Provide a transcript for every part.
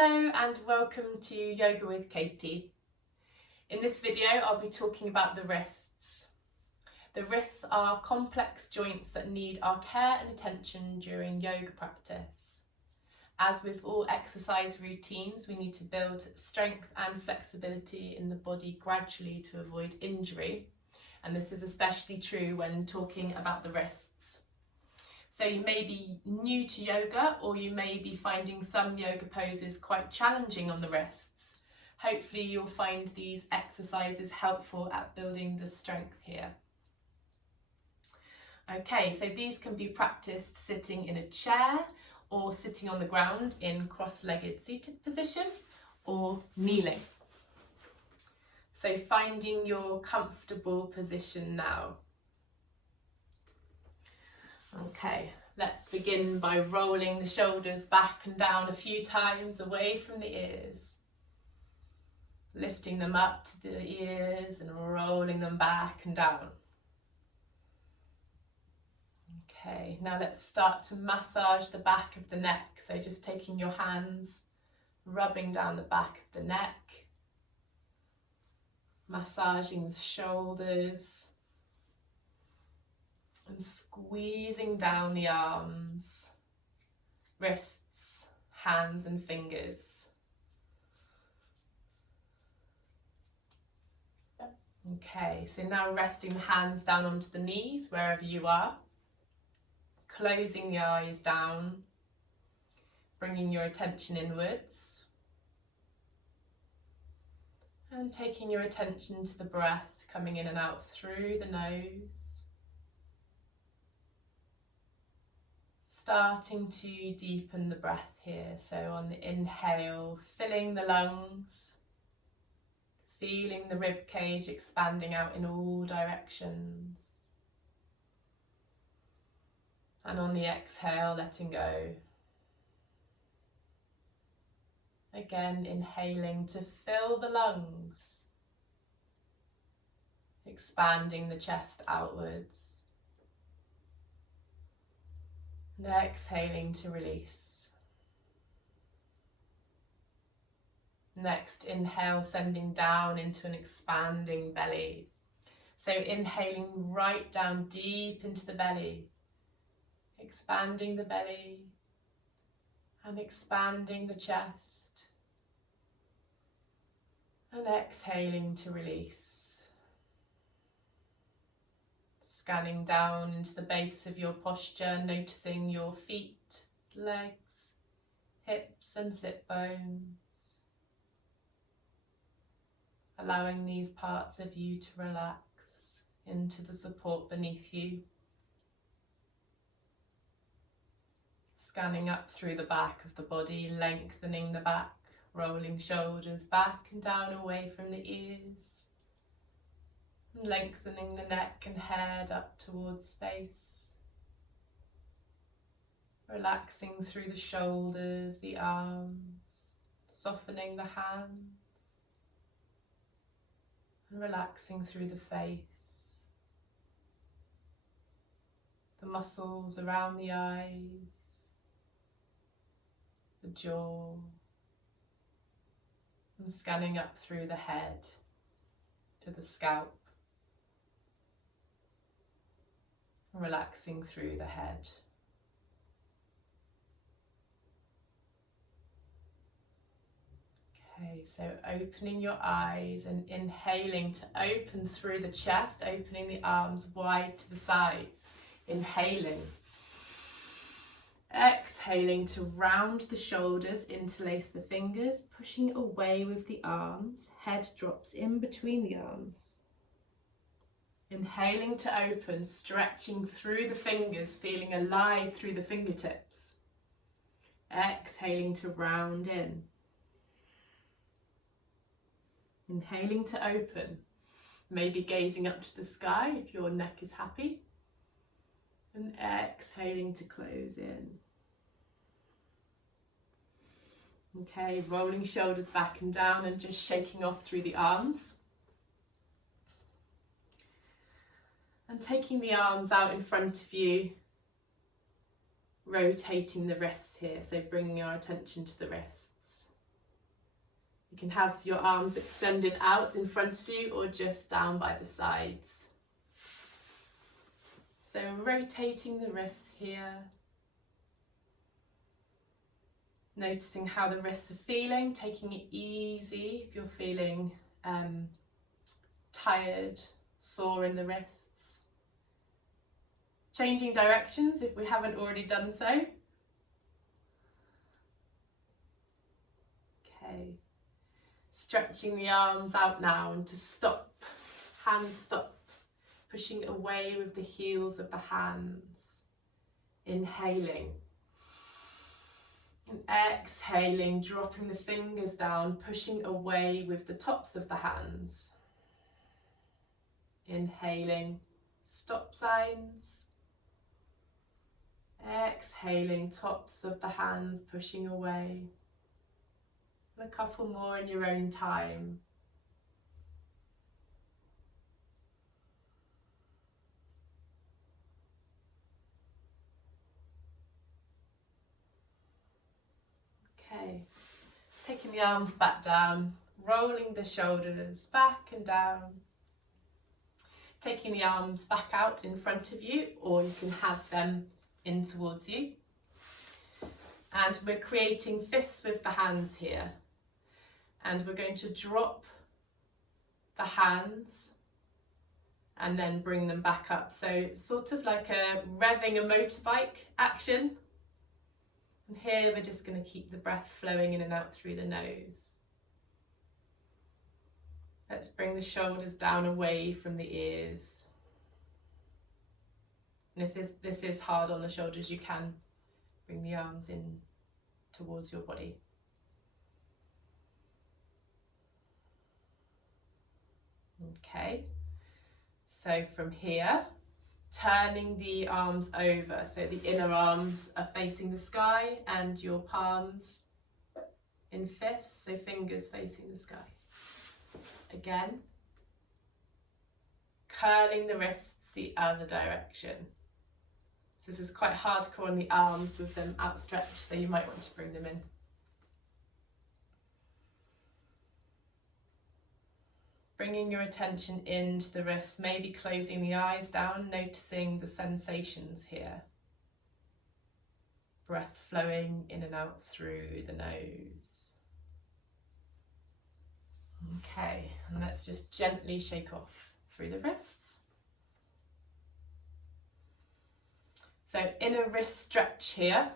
Hello and welcome to Yoga with Katie. In this video I'll be talking about the wrists. The wrists are complex joints that need our care and attention during yoga practice. As with all exercise routines, we need to build strength and flexibility in the body gradually to avoid injury, and this is especially true when talking about the wrists. So you may be new to yoga, or you may be finding some yoga poses quite challenging on the wrists. Hopefully you'll find these exercises helpful at building the strength here. Okay, so these can be practiced sitting in a chair or sitting on the ground in cross-legged seated position or kneeling. So finding your comfortable position now. Okay, let's begin by rolling the shoulders back and down a few times away from the ears. Lifting them up to the ears and rolling them back and down. Okay, now let's start to massage the back of the neck. So just taking your hands, rubbing down the back of the neck, massaging the shoulders, and squeezing down the arms, wrists, hands and fingers. Okay, so now resting the hands down onto the knees wherever you are, closing the eyes down, bringing your attention inwards, and taking your attention to the breath coming in and out through the nose. Starting to deepen the breath here, so on the inhale, filling the lungs, feeling the rib cage expanding out in all directions, and on the exhale, letting go. Again, inhaling to fill the lungs, expanding the chest outwards. And exhaling to release. Next, inhale, sending down into an expanding belly. So inhaling right down deep into the belly, expanding the belly and expanding the chest. And exhaling to release. Scanning down into the base of your posture, noticing your feet, legs, hips and sit bones. Allowing these parts of you to relax into the support beneath you. Scanning up through the back of the body, lengthening the back, rolling shoulders back and down away from the ears. Lengthening the neck and head up towards space. Relaxing through the shoulders, the arms, softening the hands. And relaxing through the face. The muscles around the eyes, the jaw. And scanning up through the head to the scalp. Relaxing through the head. Okay, so opening your eyes and inhaling to open through the chest, opening the arms wide to the sides. Inhaling. Exhaling to round the shoulders, interlace the fingers, pushing away with the arms. Head drops in between the arms. Inhaling to open, stretching through the fingers, feeling alive through the fingertips. Exhaling to round in. Inhaling to open, maybe gazing up to the sky if your neck is happy. And exhaling to close in. Okay, rolling shoulders back and down and just shaking off through the arms. And taking the arms out in front of you, rotating the wrists here, so bringing our attention to the wrists. You can have your arms extended out in front of you or just down by the sides. So rotating the wrists here. Noticing how the wrists are feeling, taking it easy if you're feeling tired, sore in the wrists. Changing directions if we haven't already done so. Okay. Stretching the arms out now and to stop, hands stop, pushing away with the heels of the hands. Inhaling. And exhaling, dropping the fingers down, pushing away with the tops of the hands. Inhaling, stop signs. Exhaling, tops of the hands pushing away. And a couple more in your own time. Okay, taking the arms back down, rolling the shoulders back and down. Taking the arms back out in front of you, or you can have them in towards you. And we're creating fists with the hands here. And we're going to drop the hands and then bring them back up. So sort of like revving a motorbike action. And here we're just going to keep the breath flowing in and out through the nose. Let's bring the shoulders down away from the ears. And if this is hard on the shoulders, you can bring the arms in towards your body. Okay, so from here, turning the arms over, so the inner arms are facing the sky and your palms in fists, so fingers facing the sky. Again, curling the wrists the other direction. So this is quite hardcore on the arms with them outstretched, so you might want to bring them in. Bringing your attention into the wrists, maybe closing the eyes down, noticing the sensations here. Breath flowing in and out through the nose. Okay, and let's just gently shake off through the wrists. So inner wrist stretch here.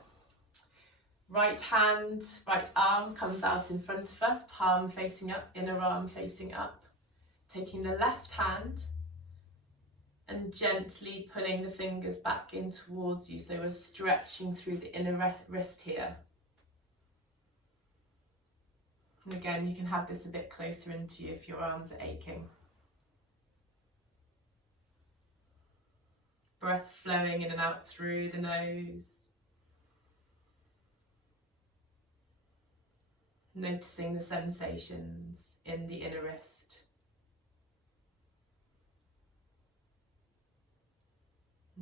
Right hand, right arm comes out in front of us, palm facing up, inner arm facing up. Taking the left hand and gently pulling the fingers back in towards you. So we're stretching through the inner wrist here. And again, you can have this a bit closer into you if your arms are aching. Breath flowing in and out through the nose. Noticing the sensations in the inner wrist.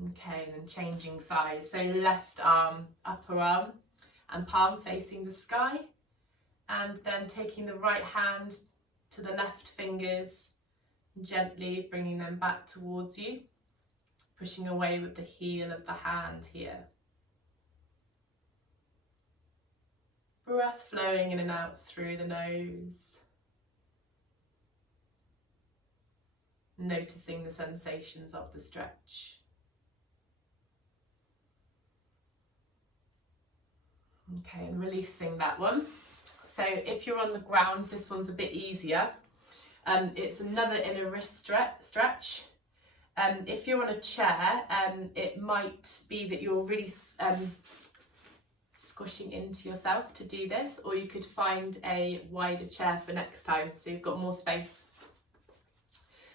Okay, and then changing sides. So left arm, upper arm, and palm facing the sky. And then taking the right hand to the left fingers, gently bringing them back towards you. Pushing away with the heel of the hand here. Breath flowing in and out through the nose. Noticing the sensations of the stretch. Okay, and releasing that one. So if you're on the ground, this one's a bit easier. It's another inner wrist stretch. If you're on a chair, it might be that you're really squishing into yourself to do this, or you could find a wider chair for next time, so you've got more space.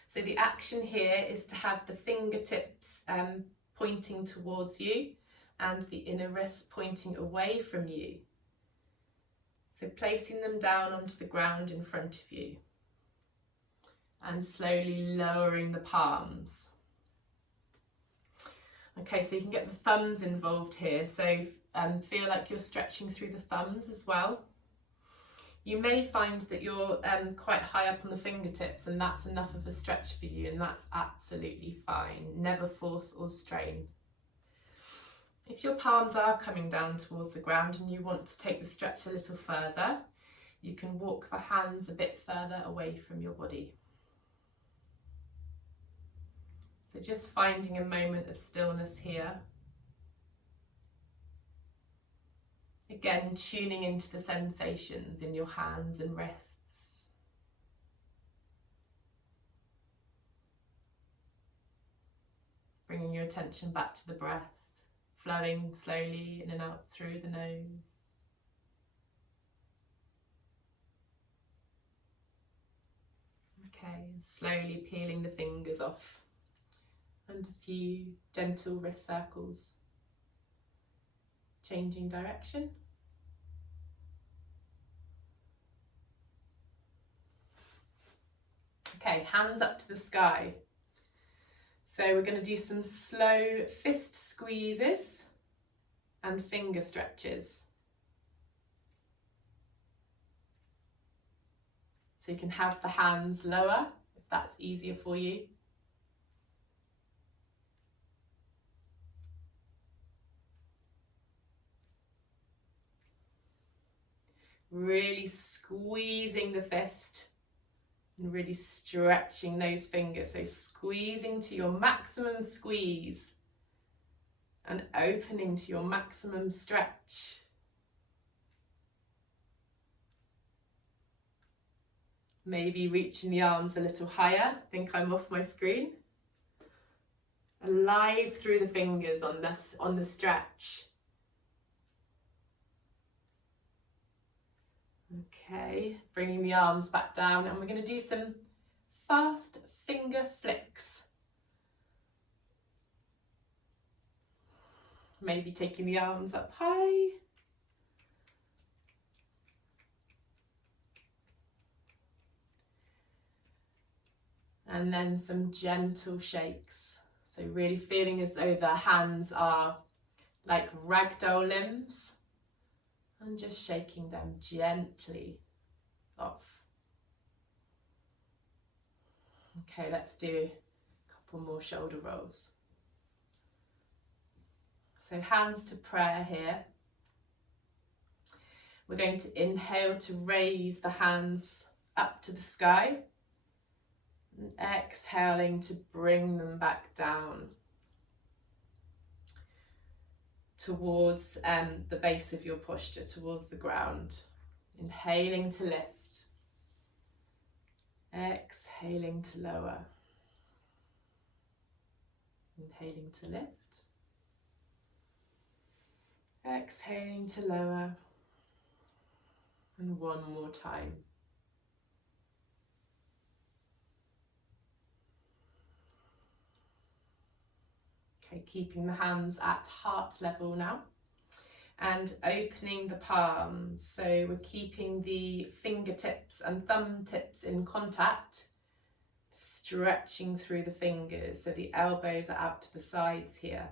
So the action here is to have the fingertips pointing towards you and the inner wrists pointing away from you. So placing them down onto the ground in front of you and slowly lowering the palms. Okay, so you can get the thumbs involved here. So feel like you're stretching through the thumbs as well. You may find that you're quite high up on the fingertips and that's enough of a stretch for you, and that's absolutely fine. Never force or strain. If your palms are coming down towards the ground and you want to take the stretch a little further, you can walk the hands a bit further away from your body. So just finding a moment of stillness here. Again, tuning into the sensations in your hands and wrists. Bringing your attention back to the breath, flowing slowly in and out through the nose. Okay, slowly peeling the fingers off, and a few gentle wrist circles. Changing direction. Okay, hands up to the sky. So we're going to do some slow fist squeezes and finger stretches. So you can have the hands lower if that's easier for you. Really squeezing the fist and really stretching those fingers. So squeezing to your maximum squeeze and opening to your maximum stretch. Maybe reaching the arms a little higher. I think I'm off my screen. Alive through the fingers on the stretch. Okay, bringing the arms back down, and we're going to do some fast finger flicks. Maybe taking the arms up high. And then some gentle shakes. So really feeling as though the hands are like ragdoll limbs. And just shaking them gently off. Okay, let's do a couple more shoulder rolls. So hands to prayer here. We're going to inhale to raise the hands up to the sky. And exhaling to bring them back down towards the base of your posture, towards the ground. Inhaling to lift. Exhaling to lower. Inhaling to lift. Exhaling to lower. And one more time. Okay, keeping the hands at heart level now and opening the palms. So we're keeping the fingertips and thumb tips in contact, stretching through the fingers so the elbows are out to the sides here.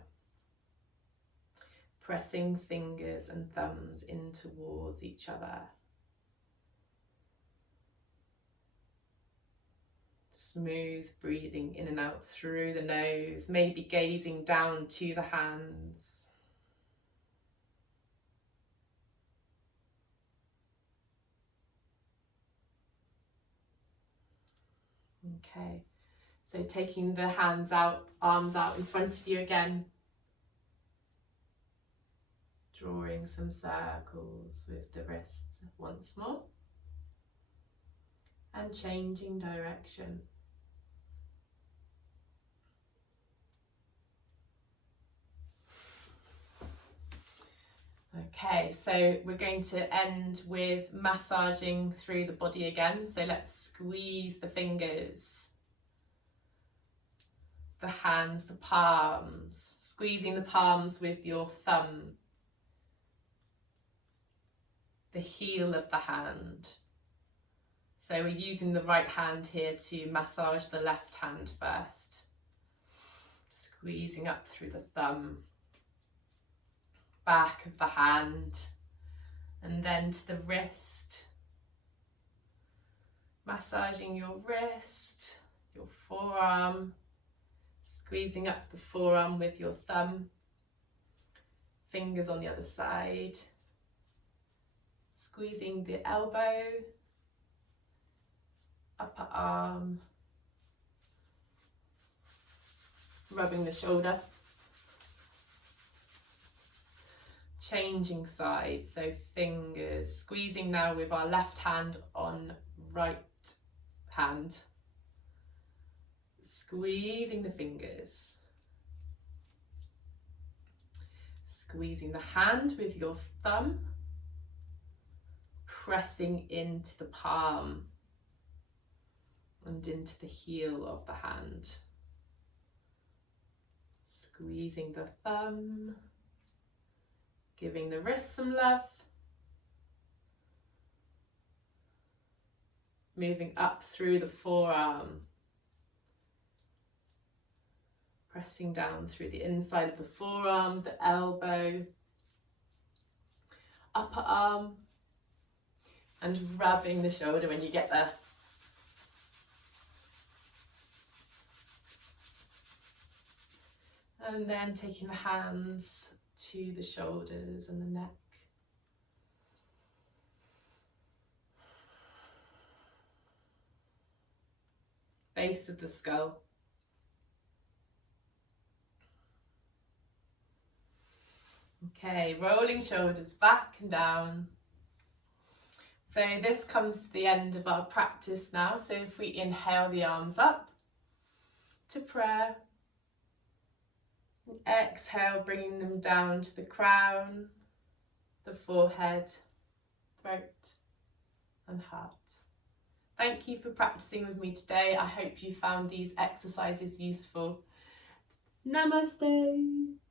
Pressing fingers and thumbs in towards each other. Smooth breathing in and out through the nose, maybe gazing down to the hands. Okay, so taking the hands out, arms out in front of you again. Drawing some circles with the wrists once more. And changing direction. Okay, so we're going to end with massaging through the body again. So let's squeeze the fingers, the hands, the palms, squeezing the palms with your thumb, the heel of the hand. So we're using the right hand here to massage the left hand first. Squeezing up through the thumb, back of the hand, and then to the wrist, Massaging your wrist, your forearm, squeezing up the forearm with your thumb, fingers on the other side, squeezing the elbow, upper arm, rubbing the shoulder, changing sides, so fingers, squeezing now with our left hand on right hand, squeezing the fingers, squeezing the hand with your thumb, pressing into the palm and into the heel of the hand, squeezing the thumb, giving the wrist some love, moving up through the forearm, pressing down through the inside of the forearm, the elbow, upper arm, and rubbing the shoulder when you get there. And then taking the hands to the shoulders and the neck. Base of the skull. Okay, rolling shoulders back and down. So this comes to the end of our practice now. So if we inhale the arms up to prayer, and exhale, bringing them down to the crown, the forehead, throat and heart. Thank you for practicing with me today. I hope you found these exercises useful. Namaste.